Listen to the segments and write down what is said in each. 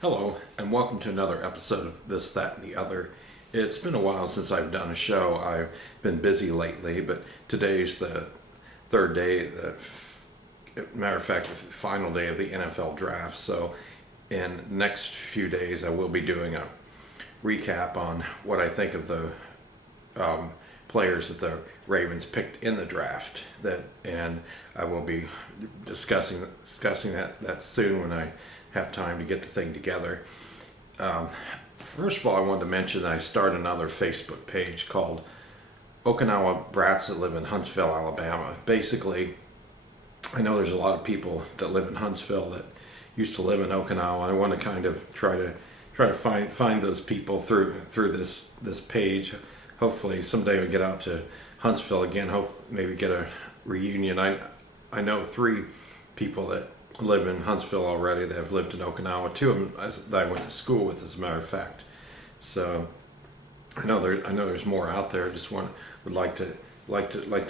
Hello, and welcome to another episode of This, That, and the Other. It's been a while since I've done a show. I've been busy lately, but today's the third day, matter of fact, the final day of the NFL draft. So in the next few days, I will be doing a recap on what I think of the players that the Ravens picked in the draft. And I will be discussing that soon when I have time to get the thing together. First of all, I wanted to mention that I started another Facebook page called Okinawa Brats That Live in Huntsville, Alabama. Basically, I know there's a lot of people that live in Huntsville that used to live in Okinawa. I want to kind of try to find those people through this page. Hopefully someday we get out to Huntsville again. Maybe get a reunion. I know 3 people that live in Huntsville already that have lived in Okinawa. 2 of them that I went to school with, as a matter of fact. So I know there's more out there. I just would like to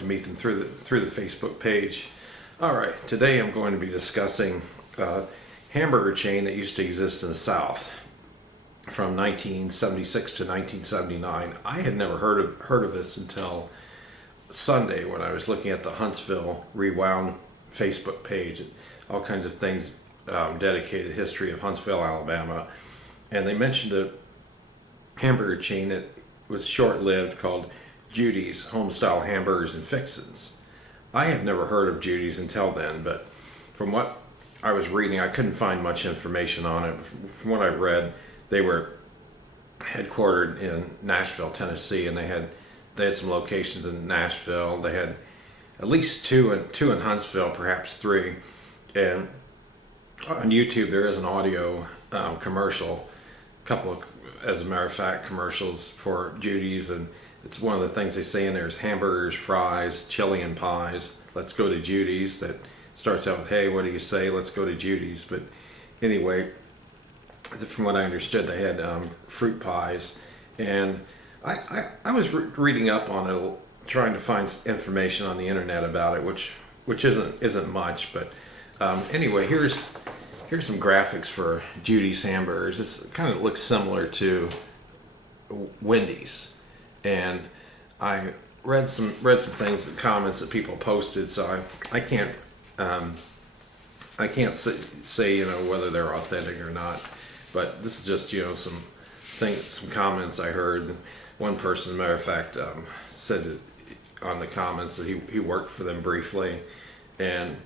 meet them through the Facebook page. All right, today I'm going to be discussing a hamburger chain that used to exist in the South from 1976 to 1979. I had never heard of this until Sunday when I was looking at the Huntsville Rewound Facebook page. All kinds of things dedicated history of Huntsville, Alabama, and they mentioned a hamburger chain that was short-lived called Judy's Homestyle Hamburgers and Fixins. I had never heard of Judy's until then, but from what I was reading, I couldn't find much information on it. From what I read, they were headquartered in Nashville, Tennessee, and they had some locations in Nashville. They had at least two in Huntsville, perhaps 3. And on YouTube, there is an audio commercial, a couple of, as a matter of fact, commercials for Judy's, and it's one of the things they say in there is hamburgers, fries, chili, and pies. Let's go to Judy's. That starts out with, hey, what do you say? Let's go to Judy's. But anyway, from what I understood, they had fruit pies, and I was reading up on it, trying to find information on the internet about it, which isn't much, but anyway, here's some graphics for Judy's hamburgers. This kind of looks similar to Wendy's, and I read some things, comments that people posted. So I can't say whether they're authentic or not. But this is just some comments I heard. One person, as a matter of fact, said on the comments that he worked for them briefly, and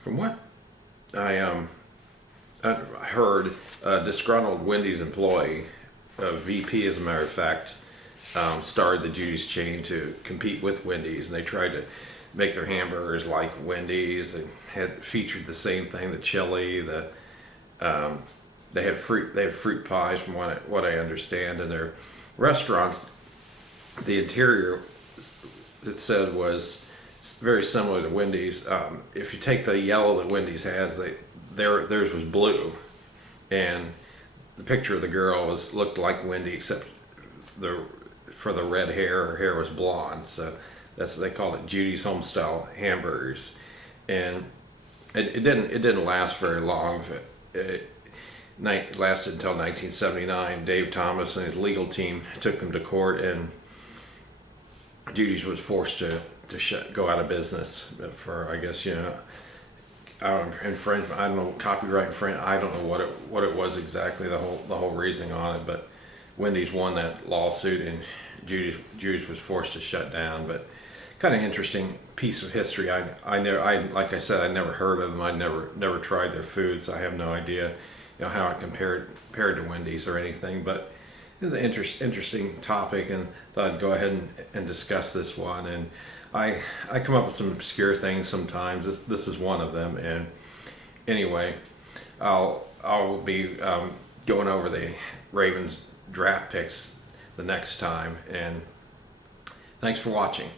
from what I heard, a disgruntled Wendy's employee, a VP as a matter of fact, started the Judy's chain to compete with Wendy's, and they tried to make their hamburgers like Wendy's. They had featured the same thing, the chili, they had fruit pies from what I understand, and their restaurants, the interior, it said, was very similar to Wendy's. If you take the yellow that Wendy's has, theirs was blue, and the picture of the girl looked like Wendy, except for the red hair, her hair was blonde. So they call it Judy's Homestyle Hamburgers, and it didn't last very long. It lasted until 1979. Dave Thomas and his legal team took them to court, and Judy's was forced to go out of business for, I guess, infringement. I don't know, copyright infringement. I don't know what it was exactly, the whole reasoning on it. But Wendy's won that lawsuit, and Judy's was forced to shut down. But kind of interesting piece of history. Like I said, I never heard of them. I never tried their food, so I have no idea, how it compared to Wendy's or anything. But it's an interesting topic, and thought I'd go ahead and discuss this one. And I come up with some obscure things sometimes. This is one of them. And anyway, I'll be going over the Ravens draft picks the next time. And thanks for watching.